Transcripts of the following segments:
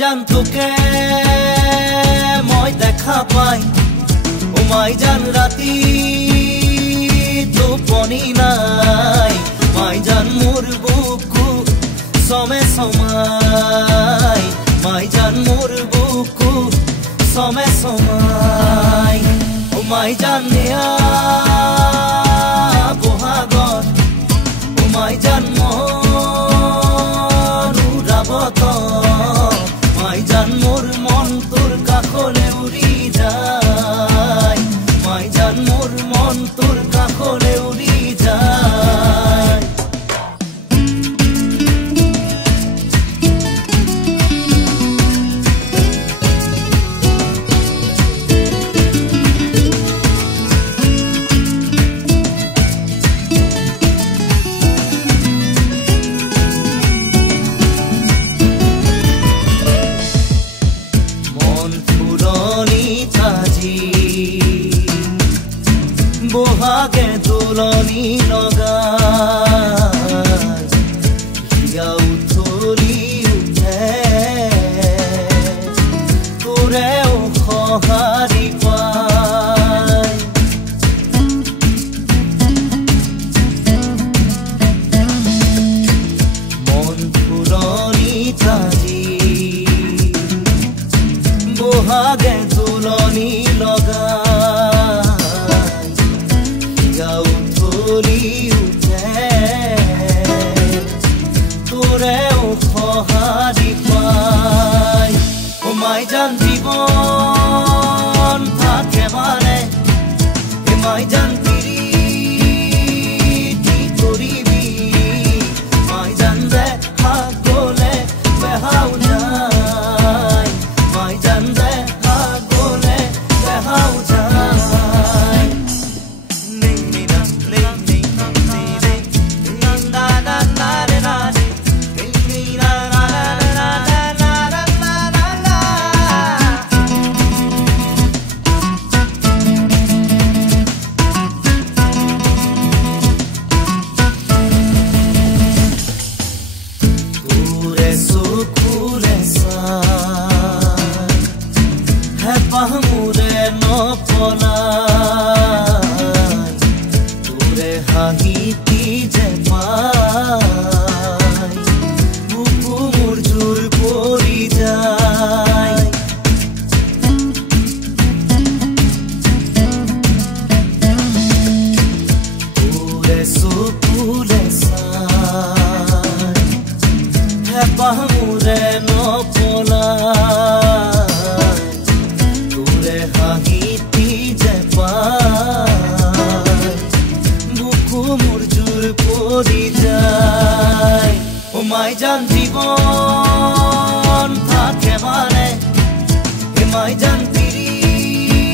জান তোকে মই দেখা পাই ও মাই জান রাতি টোপনি নাই মাই জান মোর বুকু সমে সমাই মাই জান মোর বুকু সমে সমাই ও মাই জান নিয়া বহাগত ও মাই জান মনুরাবত মাই জান মোর মন তোর কাখলে উড়ি যায় মাই জান মোর মন তোর কাখলে উড়ি যায় বহাগে তুলনি লগাই হিয়া উঠলি উঠে তোৰেও সঁহাৰি পাই মন ফুলনি তাজি বহাগে তুলনি লগাই তোৰেও সঁহাৰি পাই ও মাই জান জীৱন থাকে মানে মাই জান পিৰিতি কৰিবি মাই জান দেখা গলে বেহাও যায় মাই জান দেখা গলে বেহাও যায় পাহমুৰে নপলাই তোৰে হাঁহিতি যে পাই বুকু মোৰ জোৰ পৰি যায় তোৰে চকুৰে চাই পাহমুৰে নপলাই হাঁহিতি যে পাই বুকু মোৰ জোৰ পৰি যায় ও মাই জান জীৱন থাকে মানে মাই জান পিৰিতি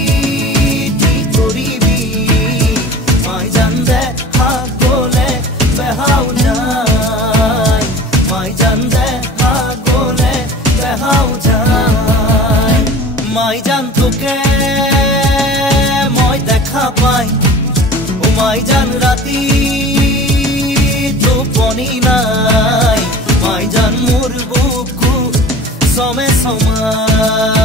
কৰিবি মাই জান দেখা গলে বেহাও যায় মাই জান দেখা গলে বেহাও যায় মাই জান তোকে মই দেখা পাই ও মাই জান রাতি টোপনি নাই মাই জান মোর বুকু সমে সমাই